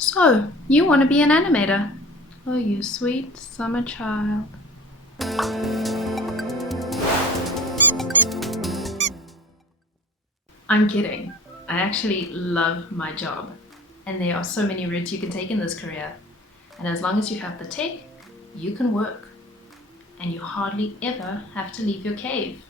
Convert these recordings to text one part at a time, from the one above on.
So, you want to be an animator? Oh, you sweet summer child. I'm kidding. I actually love my job. And there are so many routes you can take in this career. And as long as you have the tech, you can work. And you hardly ever have to leave your cave.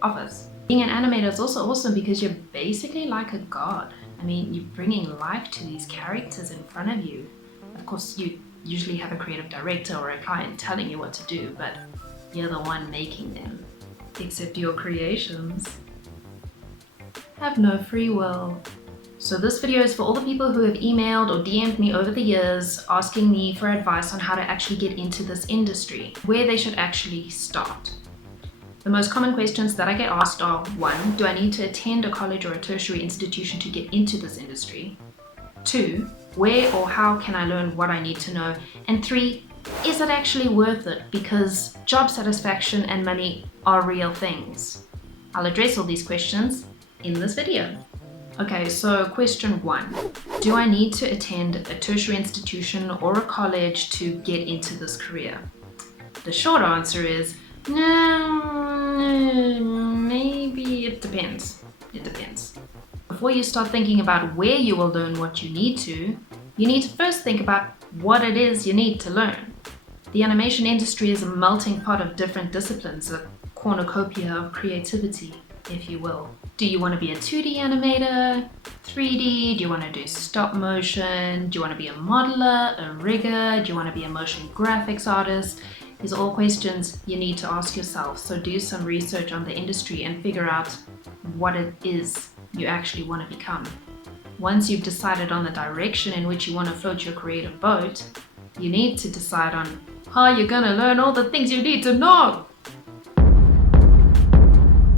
Office. Being an animator is also awesome because you're basically like a god. You're bringing life to these characters in front of you. Of course, you usually have a creative director or a client telling you what to do, but you're the one making them. Except your creations have no free will. So this video is for all the people who have emailed or DM'd me over the years asking me for advice on how to actually get into this industry, where they should actually start. The most common questions that I get asked are: 1, do I need to attend a college or a tertiary institution to get into this industry? 2, where or how can I learn what I need to know? And 3, is it actually worth it? Because job satisfaction and money are real things. I'll address all these questions in this video. Okay, so question 1. Do I need to attend a tertiary institution or a college to get into this career? The short answer is no, maybe it depends. It depends. Before you start thinking about where you will learn what you need to first think about what it is you need to learn. The animation industry is a melting pot of different disciplines, a cornucopia of creativity, if you will. Do you want to be a 2D animator, 3D? Do you want to do stop motion? Do you want to be a modeler, a rigger? Do you want to be a motion graphics artist? These are all questions you need to ask yourself. So do some research on the industry and figure out what it is you actually want to become. Once you've decided on the direction in which you want to float your creative boat, you need to decide on how you're going to learn all the things you need to know.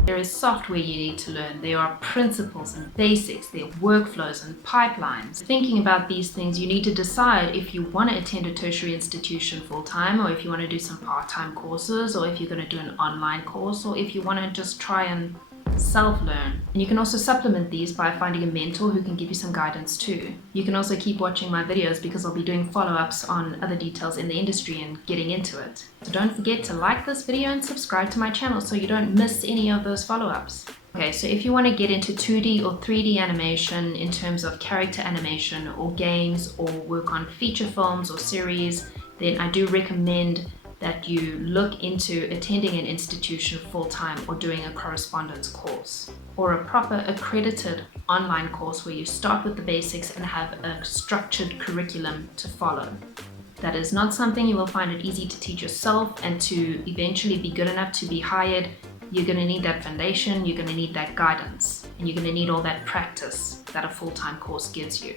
There is software you need to learn. There are principles and basics. There are workflows and pipelines. Thinking about these things, you need to decide if you want to attend a tertiary institution full-time, or if you want to do some part-time courses, or if you're going to do an online course, or if you want to just try and self-learn. And you can also supplement these by finding a mentor who can give you some guidance too. You can also keep watching my videos because I'll be doing follow-ups on other details in the industry and getting into it. So don't forget to like this video and subscribe to my channel so you don't miss any of those follow-ups. Okay, so if you want to get into 2D or 3D animation in terms of character animation or games, or work on feature films or series, then I do recommend that you look into attending an institution full-time or doing a correspondence course or a proper accredited online course where you start with the basics and have a structured curriculum to follow. That is not something you will find it easy to teach yourself, and to eventually be good enough to be hired, you're going to need that foundation, you're going to need that guidance, and you're going to need all that practice that a full-time course gives you.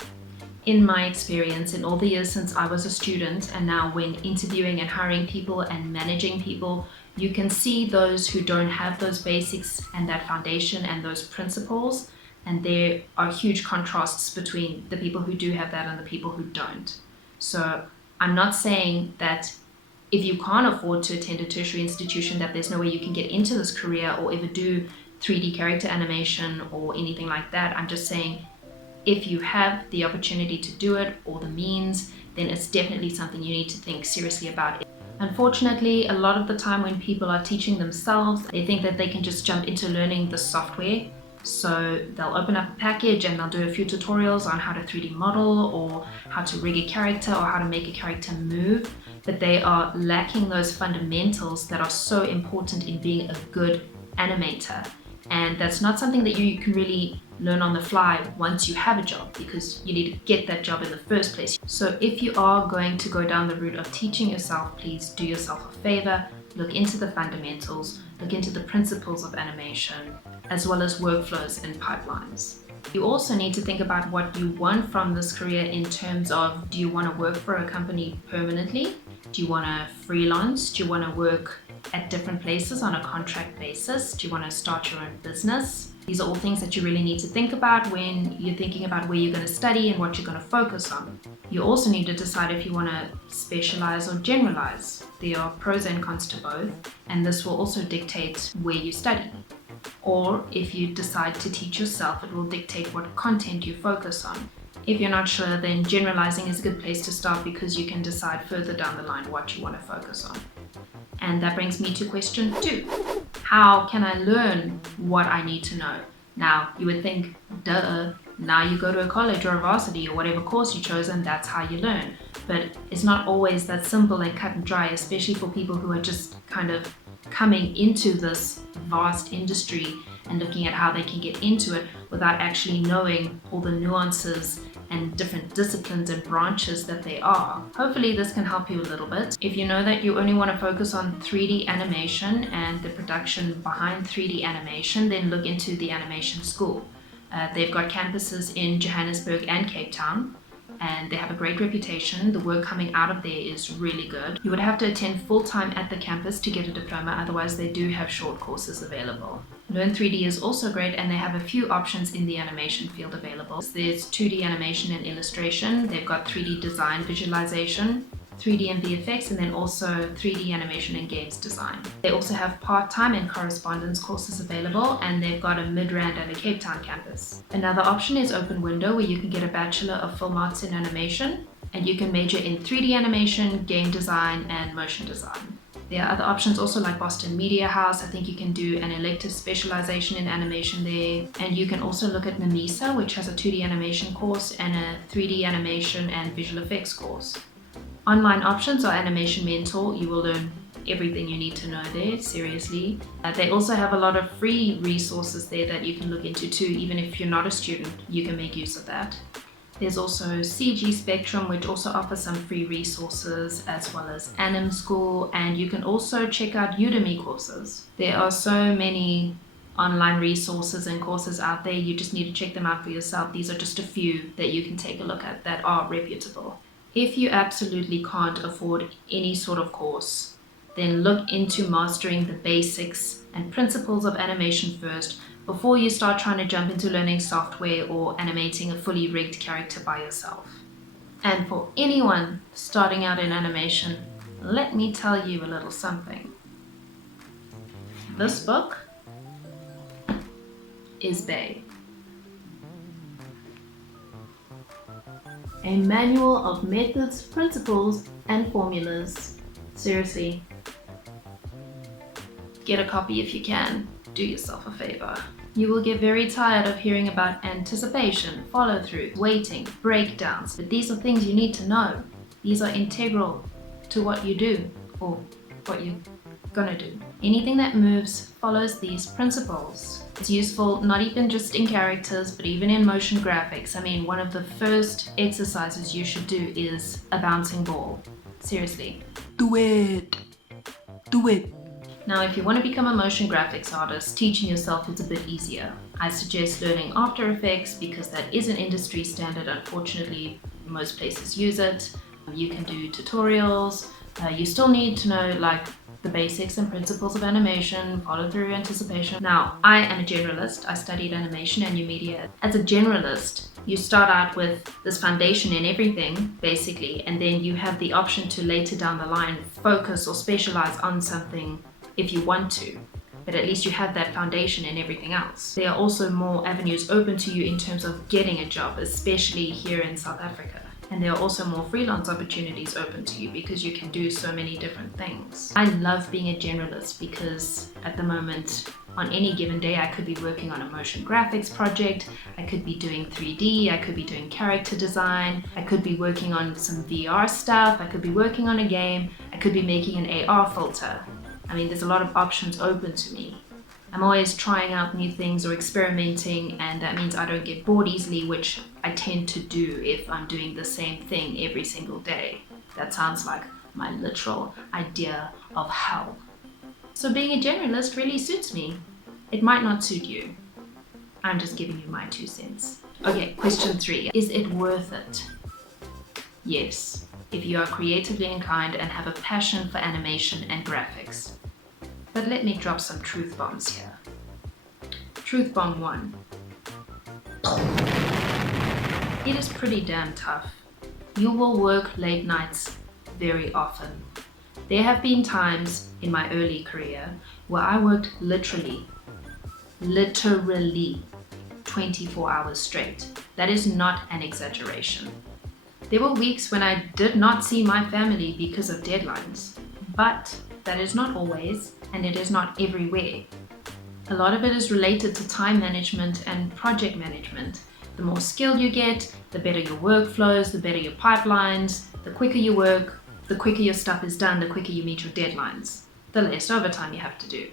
In my experience, in all the years since I was a student, and now when interviewing and hiring people and managing people, you can see those who don't have those basics and that foundation and those principles, and there are huge contrasts between the people who do have that and the people who don't. So I'm not saying that if you can't afford to attend a tertiary institution that there's no way you can get into this career or ever do 3D character animation or anything like that. I'm just saying, if you have the opportunity to do it or the means, then it's definitely something you need to think seriously about. Unfortunately, a lot of the time when people are teaching themselves, they think that they can just jump into learning the software. So they'll open up a package and they'll do a few tutorials on how to 3D model or how to rig a character or how to make a character move, but they are lacking those fundamentals that are so important in being a good animator. And that's not something that you can really learn on the fly once you have a job, because you need to get that job in the first place. So if you are going to go down the route of teaching yourself, please do yourself a favor, look into the fundamentals, look into the principles of animation, as well as workflows and pipelines. You also need to think about what you want from this career in terms of, do you want to work for a company permanently? Do you want to freelance? Do you want to work at different places on a contract basis? Do you want to start your own business? These are all things that you really need to think about when you're thinking about where you're going to study and what you're going to focus on. You also need to decide if you want to specialize or generalize. There are pros and cons to both, and this will also dictate where you study. Or if you decide to teach yourself, it will dictate what content you focus on. If you're not sure, then generalizing is a good place to start because you can decide further down the line what you want to focus on. And that brings me to question 2. How can I learn what I need to know? Now, you would think, duh, now you go to a college or a varsity or whatever course you chose and that's how you learn. But it's not always that simple and cut and dry, especially for people who are just kind of coming into this vast industry and looking at how they can get into it without actually knowing all the nuances and different disciplines and branches that they are. Hopefully this can help you a little bit. If you know that you only want to focus on 3D animation and the production behind 3D animation, then look into the animation school. They've got campuses in Johannesburg and Cape Town, and they have a great reputation. The work coming out of there is really good. You would have to attend full-time at the campus to get a diploma, otherwise they do have short courses available. Learn 3D is also great, and they have a few options in the animation field available. There's 2D animation and illustration, they've got 3D design visualization, 3D and VFX, and then also 3D animation and games design. They also have part-time and correspondence courses available, and they've got a Midrand and a Cape Town campus. Another option is Open Window, where you can get a Bachelor of Film Arts in Animation, and you can major in 3D animation, game design, and motion design. There are other options also like Boston Media House. I think you can do an elective specialization in animation there. And you can also look at NAMISA, which has a 2D animation course and a 3D animation and visual effects course. Online options are Animation Mentor. You will learn everything you need to know there, seriously. They also have a lot of free resources there that you can look into too. Even if you're not a student, you can make use of that. There's also CG Spectrum, which also offers some free resources, as well as Anim School, and you can also check out Udemy courses. There are so many online resources and courses out there, you just need to check them out for yourself. These are just a few that you can take a look at that are reputable. If you absolutely can't afford any sort of course, then look into mastering the basics and principles of animation first, before you start trying to jump into learning software or animating a fully rigged character by yourself. And for anyone starting out in animation, let me tell you a little something. This book is Bay. A manual of methods, principles, and formulas. Seriously, get a copy if you can. Do yourself a favor. You will get very tired of hearing about anticipation, follow-through, waiting, breakdowns, but these are things you need to know. These are integral to what you do, or what you're gonna do. Anything that moves follows these principles. It's useful not even just in characters, but even in motion graphics. I mean, one of the first exercises you should do is a bouncing ball. Seriously. Do it! Do it! Now, if you want to become a motion graphics artist, teaching yourself is a bit easier. I suggest learning After Effects because that is an industry standard. Unfortunately, most places use it. You can do tutorials. You still need to know like the basics and principles of animation, follow through, anticipation. Now, I am a generalist. I studied animation and new media. As a generalist, you start out with this foundation in everything, basically, and then you have the option to later down the line focus or specialize on something if you want to, but at least you have that foundation in everything else. There are also more avenues open to you in terms of getting a job, especially here in South Africa. And there are also more freelance opportunities open to you because you can do so many different things. I love being a generalist because at the moment, on any given day, I could be working on a motion graphics project, I could be doing 3D, I could be doing character design, I could be working on some VR stuff, I could be working on a game, I could be making an AR filter. I mean, there's a lot of options open to me. I'm always trying out new things or experimenting, and that means I don't get bored easily, which I tend to do if I'm doing the same thing every single day. That sounds like my literal idea of hell. So being a generalist really suits me. It might not suit you. I'm just giving you my 2 cents. Okay, question 3. Is it worth it? Yes, if you are creatively inclined and have a passion for animation and graphics. But let me drop some truth bombs here. Truth bomb 1. It is pretty damn tough. You will work late nights very often. There have been times in my early career where I worked literally 24 hours straight. That is not an exaggeration. There were weeks when I did not see my family because of deadlines, but that is not always, and it is not everywhere. A lot of it is related to time management and project management. The more skilled you get, the better your workflows, the better your pipelines, the quicker you work, the quicker your stuff is done, the quicker you meet your deadlines, the less overtime you have to do.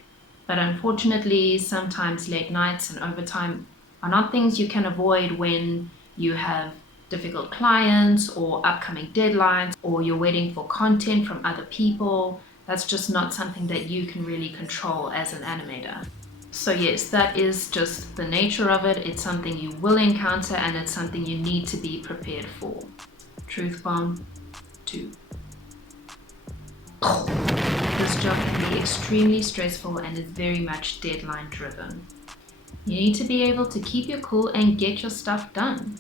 But unfortunately, sometimes late nights and overtime are not things you can avoid when you have difficult clients or upcoming deadlines, or you're waiting for content from other people. That's just not something that you can really control as an animator. So yes, that is just the nature of it. It's something you will encounter, and it's something you need to be prepared for. Truth bomb 2. This job can be extremely stressful and is very much deadline driven. You need to be able to keep your cool and get your stuff done.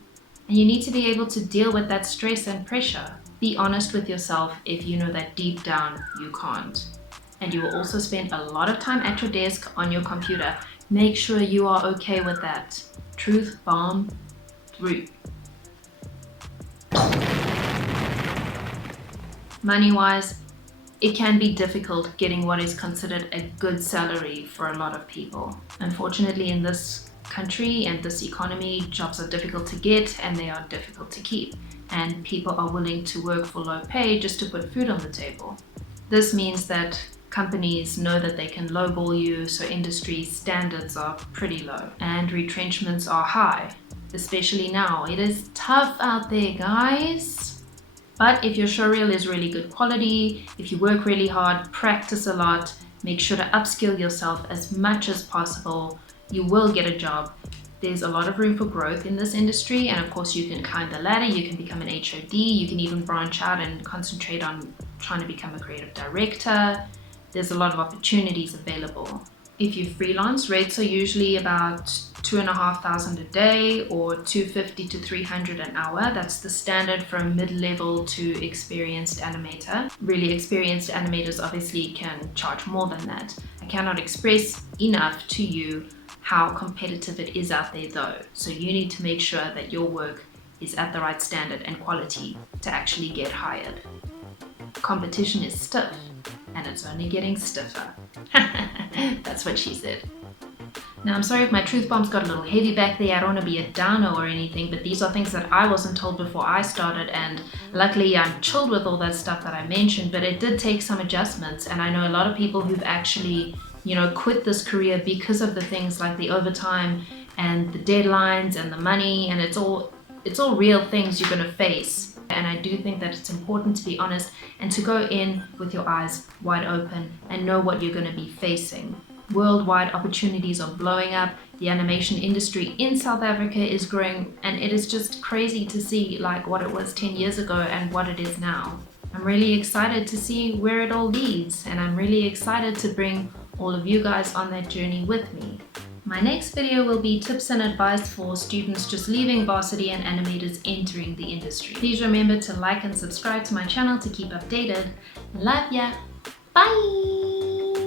And you need to be able to deal with that stress and pressure. Be honest with yourself if you know that deep down you can't. And you will also spend a lot of time at your desk on your computer. Make sure you are okay with that. Truth bomb 3. Money-wise, it can be difficult getting what is considered a good salary for a lot of people. Unfortunately, in this country and this economy, jobs are difficult to get and they are difficult to keep. And people are willing to work for low pay just to put food on the table. This means that companies know that they can lowball you, so industry standards are pretty low and retrenchments are high, especially now. It is tough out there, guys. But if your showreel is really good quality, if you work really hard, practice a lot, make sure to upskill yourself as much as possible, you will get a job. There's a lot of room for growth in this industry, and of course you can climb the ladder, you can become an HOD, you can even branch out and concentrate on trying to become a creative director. There's a lot of opportunities available. If you freelance, rates are usually about $2,500 a day or $250 to $300 an hour. That's the standard from mid-level to experienced animator. Really experienced animators obviously can charge more than that. I cannot express enough to you how competitive it is out there though. So you need to make sure that your work is at the right standard and quality to actually get hired. Competition is stiff, and it's only getting stiffer. That's what she said. Now, I'm sorry if my truth bombs got a little heavy back there. I don't want to be a downer or anything, but these are things that I wasn't told before I started, and luckily I'm chilled with all that stuff that I mentioned, but it did take some adjustments, and I know a lot of people who've actually, quit this career because of the things like the overtime and the deadlines and the money, and it's all real things you're going to face. And I do think that it's important to be honest and to go in with your eyes wide open and know what you're going to be facing. Worldwide opportunities are blowing up. The animation industry in South Africa is growing, and it is just crazy to see like what it was 10 years ago and what it is now. I'm really excited to see where it all leads, and I'm really excited to bring all of you guys on that journey with me. My next video will be tips and advice for students just leaving varsity and animators entering the industry. Please remember to like and subscribe to my channel to keep updated. Love ya. Bye!